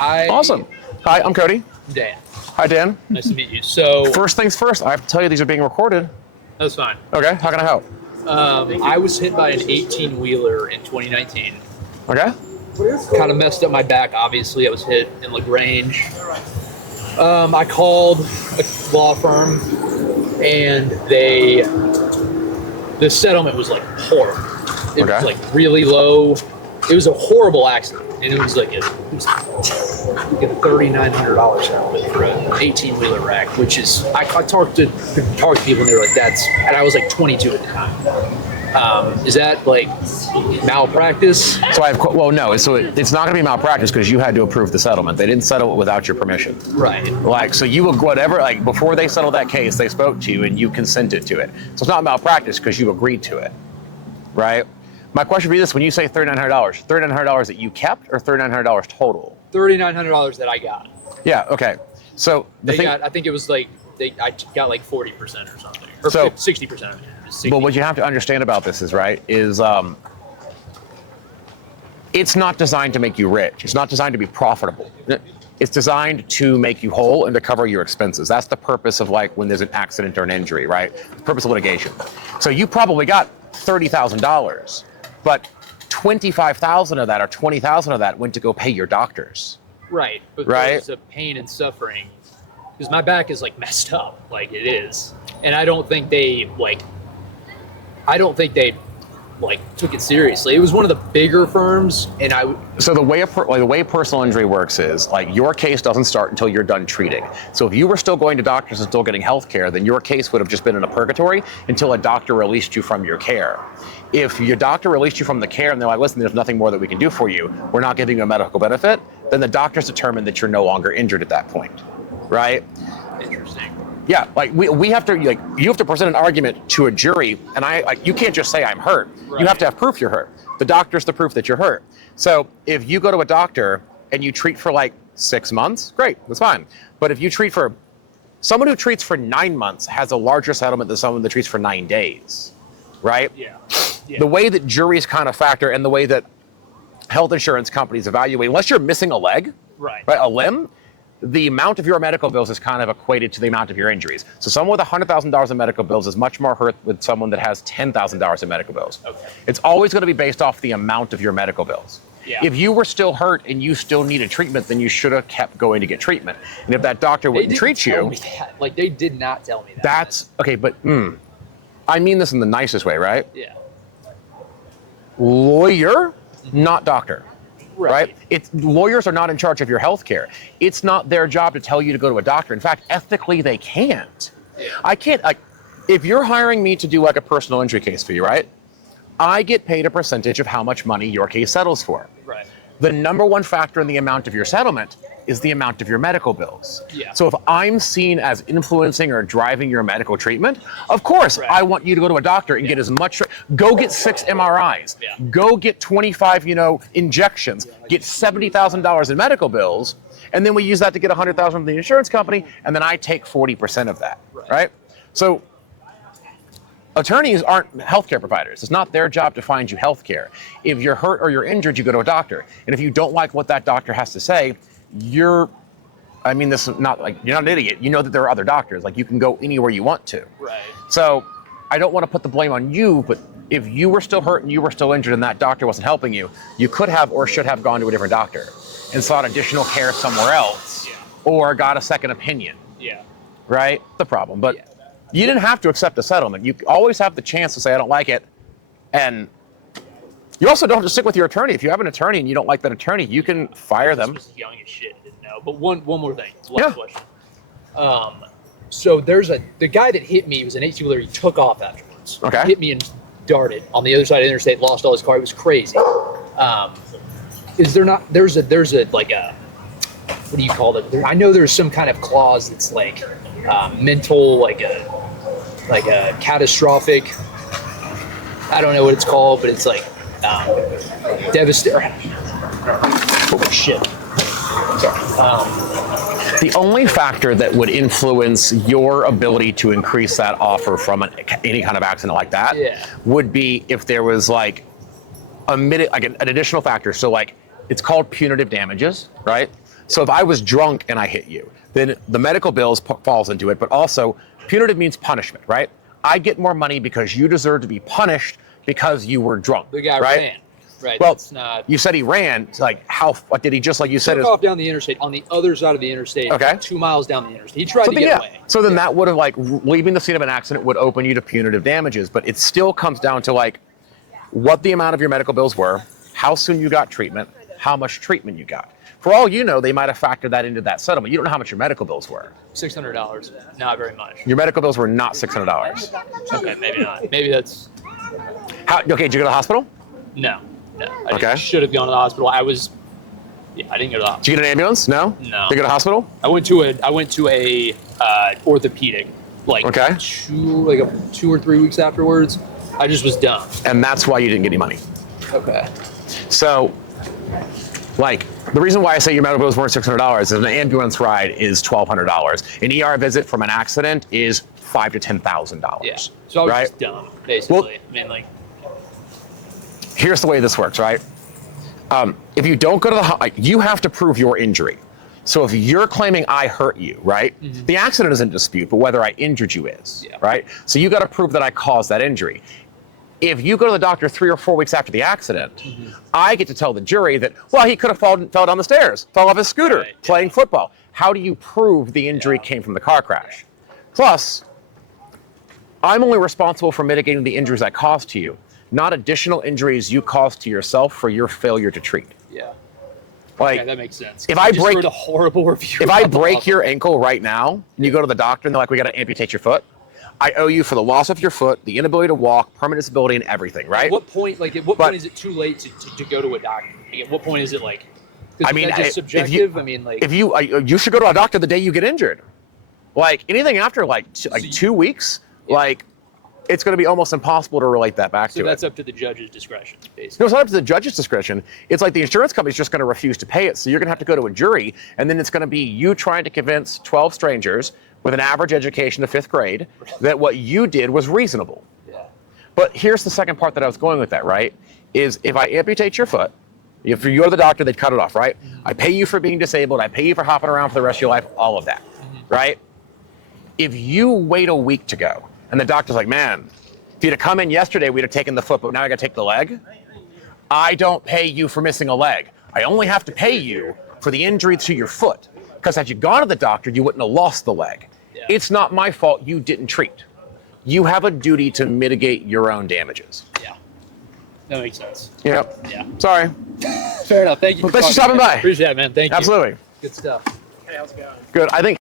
Awesome. Hi, I'm Cody. Dan. Hi, Dan. Nice to meet you. So First things first, I have to tell you these are being recorded. that's fine. Okay, how can I help? I was hit by an 18-wheeler in 2019. Okay. Kind of messed up my back. Obviously, I was hit in Lagrange. I called a law firm, and the settlement was like horrible. It was like really low. It was a horrible accident, and it was like a $3,900 settlement for an 18-wheeler wreck, which is I talked to people, and they were like, "That's," and I was like 22 at the time. Is that like malpractice? So it's not going to be malpractice because you had to approve the settlement. They didn't settle it without your permission. Right. Like, so you before they settled that case, they spoke to you and you consented to it. So it's not malpractice because you agreed to it, right? My question would be this: when you say $3,900 that you kept or $3,900 total? $3,900 that I got. Yeah. Okay. So I think it was like I got like 40% or something, or So- 60% of it. But what you have to understand about this is, it's not designed to make you rich. It's not designed to be profitable. It's designed to make you whole and to cover your expenses. That's the purpose of like when there's an accident or an injury, right? The purpose of litigation. So you probably got $30,000, but 25,000 of that or 20,000 of that went to go pay your doctors. Right. But Right. there's a pain and suffering because my back is like messed up, like it is, and I don't think they took it seriously. It was one of the bigger firms, and So the way personal injury works is like your case doesn't start until you're done treating. So if you were still going to doctors and still getting health care, then your case would have just been in a purgatory until a doctor released you from your care. If your doctor released you from the care and they're like, listen, there's nothing more that we can do for you, we're not giving you a medical benefit, then the doctors determine that you're no longer injured at that point, right? interesting. Yeah, like we have to you have to present an argument to a jury, and you can't just say I'm hurt. Right. You have to have proof you're hurt. The doctor's the proof that you're hurt. So if you go to a doctor and you treat for like 6 months, great, that's fine. But if you treat for someone who treats for 9 months has a larger settlement than someone that treats for 9 days, right? Yeah. The way that juries kind of factor and the way that health insurance companies evaluate, unless you're missing a leg, Right. a limb, the amount of your medical bills is kind of equated to the amount of your injuries. So someone with $100,000 in medical bills is much more hurt than someone that has $10,000 in medical bills. Okay. It's always going to be based off the amount of your medical bills. Yeah. If you were still hurt and you still needed treatment, then you should have kept going to get treatment. And if that doctor They wouldn't didn't treat tell you, me that. Like they did not tell me that. that's okay. But I mean this in the nicest way, right? Yeah. Lawyer, not doctor. Right? Lawyers are not in charge of your health care. It's not their job to tell you to go to a doctor. In fact, ethically, they can't. Yeah. I can't, if you're hiring me to do like a personal injury case for you, right? I get paid a percentage of how much money your case settles for. Right. The number one factor in the amount of your settlement is the amount of your medical bills. Yeah. So if I'm seen as influencing or driving your medical treatment, of course, Right. I want you to go to a doctor and get as much, go get 6 MRIs, Yeah. go get 25, injections, get $70,000 in medical bills, and then we use that to get $100,000 from the insurance company, and then I take 40% of that, right? So attorneys aren't healthcare providers. It's not their job to find you healthcare. If you're hurt or you're injured, you go to a doctor. And if you don't like what that doctor has to say, this is not like, you're not an idiot. You know that there are other doctors. Like you can go anywhere you want to. Right. So I don't want to put the blame on you, but if you were still hurt and you were still injured and that doctor wasn't helping you, you could have or should have gone to a different doctor and sought additional care somewhere else or got a second opinion. Yeah. Right? The problem. But you didn't have to accept a settlement. You always have the chance to say, I don't like it. And you also don't have to stick with your attorney. If you have an attorney and you don't like that attorney, you can fire them. I was young as shit, didn't know. But one more thing. Yeah. Question. So the guy that hit me was an 18-wheeler. He took off afterwards. Okay. Hit me and darted on the other side of the interstate. Lost all his car. It was crazy. Is there not? There's a like a, what do you call it? I know there's some kind of clause that's like mental, like a catastrophic. I don't know what it's called, but it's like devastating. Oh shit. Sorry. The only factor that would influence your ability to increase that offer from any kind of accident like that would be if there was like an additional factor. So like it's called punitive damages, right? So if I was drunk and I hit you, then the medical bills falls into it, but also punitive means punishment, right? I get more money because you deserve to be punished because you were drunk. The guy right? ran. Right. Well, it's not. you said he ran. Like what did he just like you said? Took off down the interstate on the other side of the interstate. Okay. 2 miles down the interstate. He tried So to then, get away. So then that would have like leaving the scene of an accident would open you to punitive damages, but it still comes down to like what the amount of your medical bills were, how soon you got treatment, how much treatment you got. For all you know, they might have factored that into that settlement. You don't know how much your medical bills were. $600. Not very much. Your medical bills were not $600. Okay, maybe not. Maybe that's Okay, did you go to the hospital? no. I Okay. should have gone to the hospital. I didn't go to the hospital. Did you get an ambulance? No. No. Did you go to the hospital? I went to a orthopedic like Okay. 2 or 3 weeks afterwards. I just was dumb. And that's why you didn't get any money. Okay. So, like, the reason why I say your medical bills weren't $600 is an ambulance ride is $1,200. An ER visit from an accident is $5,000 to $10,000. Yeah. So I was right? just dumb, basically. Well- I mean, like, Here's the way this works, right? If you don't go to you have to prove your injury. So if you're claiming I hurt you, right? The accident is in dispute, but whether I injured you is, Yeah. right? So you got to prove that I caused that injury. If you go to the doctor 3 or 4 weeks after the accident, I get to tell the jury that, well, he could have fell down the stairs, fell off his scooter, Right. playing football. How do you prove the injury came from the car crash? Plus, I'm only responsible for mitigating the injuries I caused to you, not additional injuries you caused to yourself for your failure to treat. yeah. Like, Yeah, that makes sense. if I I just break- heard a horrible review. if I about the break hospital. your ankle right now and you go to the doctor and they're like, we got to amputate your foot, I owe you for the loss of your foot, the inability to walk, permanent disability, and everything, right? At what point, like, at what But- point is it too late to go to a doctor? Like, at what point is it like? 'Cause I is mean, that if just you- subjective. I mean, like, If you should go to a doctor the day you get injured. Like anything after like 2 weeks, like it's going to be almost impossible to relate that back so to that's it. up to the judge's discretion, basically. No, it's not up to the judge's discretion. It's like the insurance company's just going to refuse to pay it. So you're going to have to go to a jury, and then it's going to be you trying to convince 12 strangers with an average education of 5th grade that what you did was reasonable. Yeah. But here's the second part that I was going with that, right? Is if I amputate your foot, if you're the doctor, they'd cut it off, right? I pay you for being disabled. I pay you for hopping around for the rest of your life, all of that, right? If you wait a week to go, and the doctor's like, man, if you'd have come in yesterday, we'd have taken the foot, but now I got to take the leg. I don't pay you for missing a leg. I only have to pay you for the injury to your foot. Because had you gone to the doctor, you wouldn't have lost the leg. Yeah. It's not my fault you didn't treat. You have a duty to mitigate your own damages. Yeah. That makes sense. Yep. Yeah. Sorry. Fair enough. Thank you. Well, thanks for stopping man. by. Appreciate it, man. Thank you. Absolutely. Good stuff. Good. I think